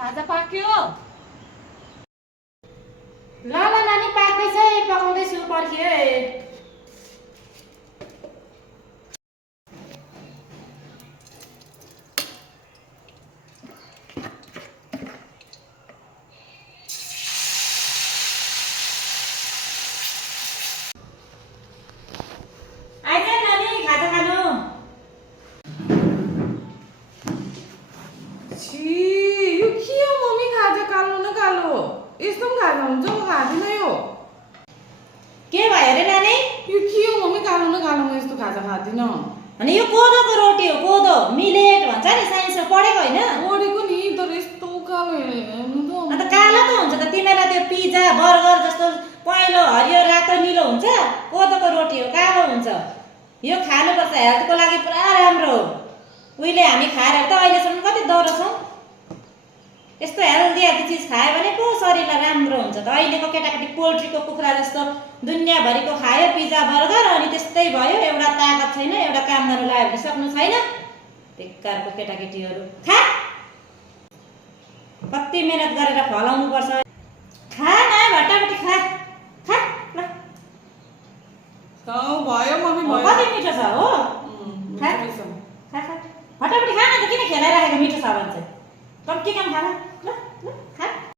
खाजा पाक्यो। ल ल नानी पाक्दैछ है, पकाउँदैछु, पर्खियो है। आइज नानी खाजा खानु। छि यो के हो मम्मी, खाजा कालो न कालो यस्तो पनि खाजा हुन्छ? म खाँदिन यो। के भयो रे नानी? यो के हो मम्मी, कालो न कालो, म यस्तो खाजा खाँदिन। अनि यो कोदोको रोटी हो, कोदो मिलेट भन्छ नि, साइन्समा पढेको होइन? ओडेको नि, तर यस्तो कालो हेर्नु त। अन्त कालो त हुन्छ त, तिमीलाई त्यो पिज्जा बर्गर जस्तो पहेँलो हरियो रातो निलो हुन्छ? कोदोको रोटी हो, कालो हुन्छ। यो खानुपर्छ, हेल्थको लागि पुरा राम्रो हो। उहिले हामी खाएर त अहिलेसम्म कति दौरो छौँ। यस्तो हेल्दी हेल्दी चिज खायो भने पो शरीरलाई राम्रो हुन्छ त। अहिलेको केटाकेटी पोल्ट्रीको कुखुरा जस्तो दुनियाँभरिको खायो पिज्जा बर्गर, अनि त्यस्तै भयो। एउटा ताकत छैन, एउटा काम गर्नु लाग्यो भने सक्नु छैन। बेकारको केटाकेटीहरू। खा, कति मेहनत गरेर फलाउनु पर्छ। खा न, भटाभटी खा खा ल। भयो मम्मी, भयो। कति मिठो छ हो। खा मिठो छ। खा खा, भटाभटी खा न त, किन खेलाइराखेको? मिठो छ भने चाहिँ कम्ती काम खा न।